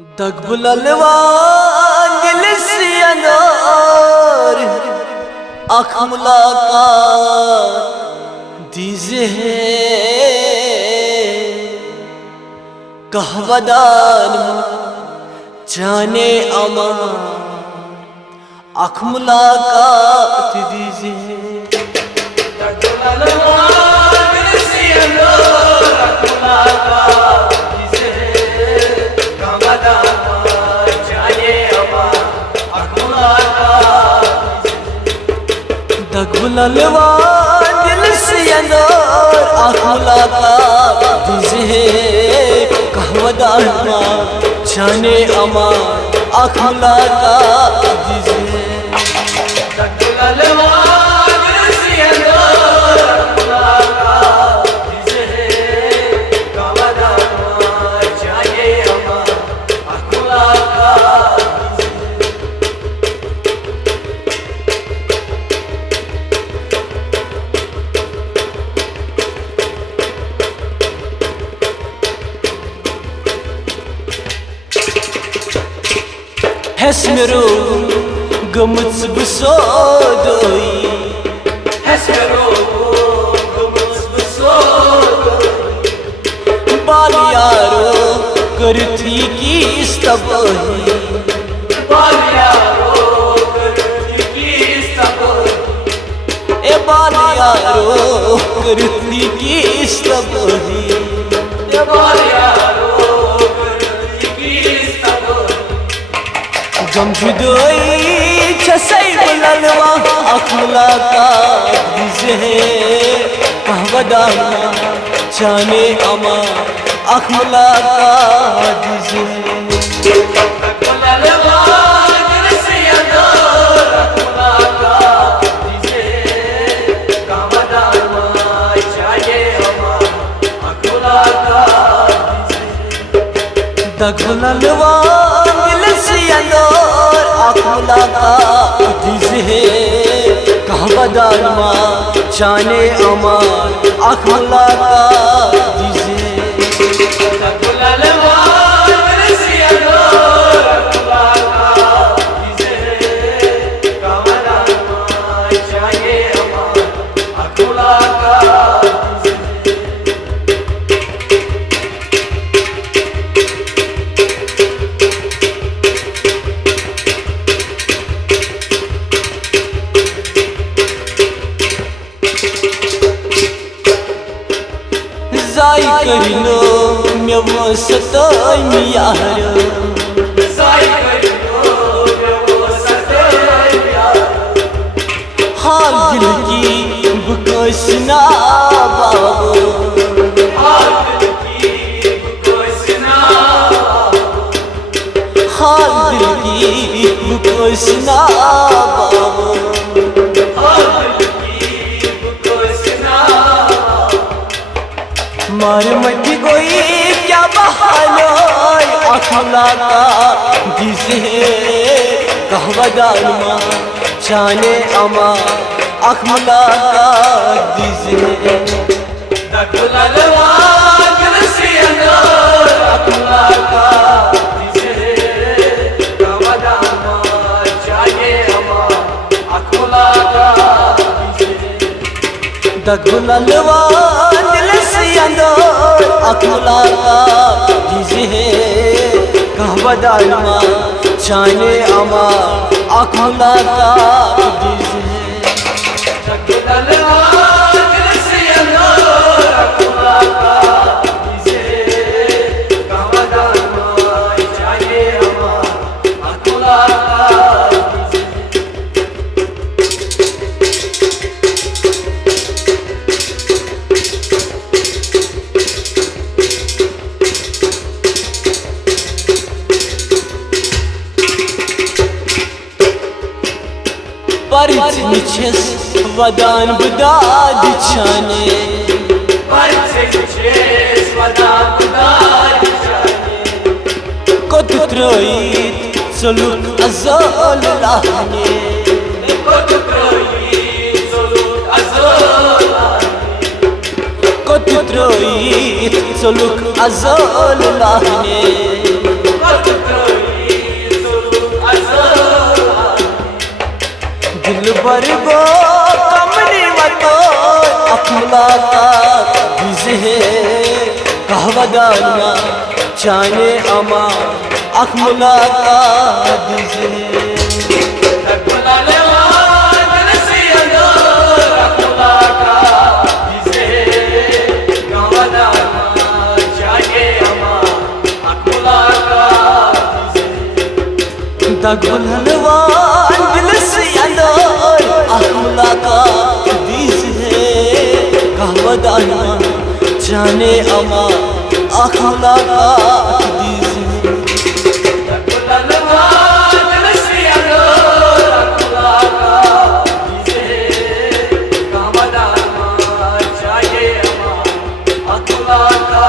दगबुललवा दिल से अनार आँख मुलाकात दीजे कहवदान जाने अमान आँख मुलाकात दीजे दगबुललवा दिल से अनार आँख मुलाकात दीजे कहवदान जाने अमान आँख मुलाकात दीजे Hesmero gımıt bısodoy Hesmero gımıt bısodoy Balyaro करती की स्तबोई बालियारो करती की स्तबोई ए बालियारो करती की स्तबोई ए बालियारो करती की स्तबोई गमजुदोई चसई बुललवा आँख मुलाकात दीजे कहवदान जाने अमान आँख मुलाकात दीजे दगबुललवा दिल से अनार आँख मुलाकात दीजे कहवदान जाने अमान आँख मुलाकात दीजे जाई करिनो मे वो सताई यार जाई करिनो मे वो सताई यार हाल दिल की बुकोसना बाबू हाल दिल की बुकोसना हाल दिल की बुकोसना बाबू मार मची कोई क्या बहाना आँख मुलाकात दीजे कहवदान जाने अमान आँख मुलाकात दीजे दगबुललवा दिल से अनार आँख मुलाकात दीजे कहवदान जाने अमान आँख मुलाकात दीजे दगबुललवा आँख मुलाकात दीजे कहवदान जाने अमान आँख मुलाकात दीजे Parçayız vadan budad çane Parçayız vadan budad çane Kotutroyit soluk azol lahne Kotutroyit soluk azol lahne Kotutroyit soluk azol lahne बर गो कमली वतो अखमला का दिजे कहवदाना चाने अमा अखमला का दिजे दगुल हलवान दिल से अंदर अखमला का दीज है कहवदाना जाने अमा अखमला का दीज है दगुल हलवान दिल से अंदर अखमला का दीज है कहवदाना जाने अमा अखमला का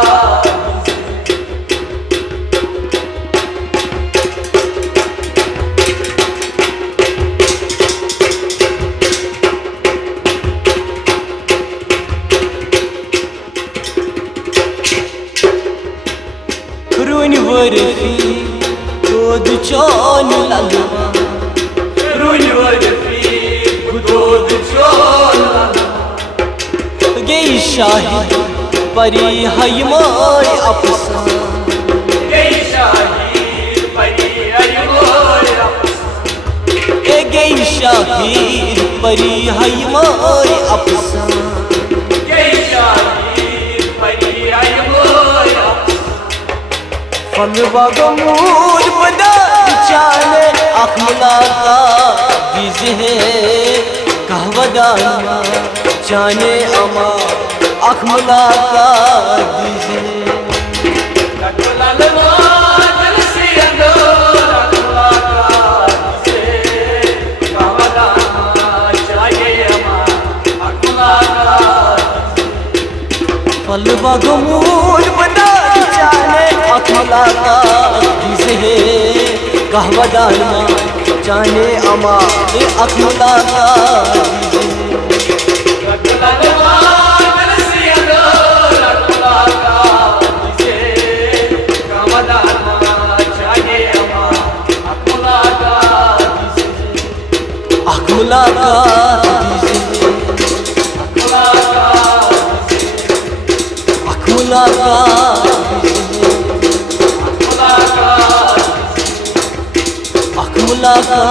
रुन वरफी दूध चौन ललवा रुन वरफी दूध चौन ललवा गई शाही परी हयमाय अफसा गई शाही परी हयमाय अफसा गई शाही परी हयमाय अफसा गई शाही परी हयमाय फलवा गमूद बदा चाले अखमला का दिज है कहवदाना चाने अमा अखमला का दिज है फलवा गमूद बदा चाले अखमला का दिज है कहवदाना चाने अमा अखमला का अखमला का अखमला का अखमला का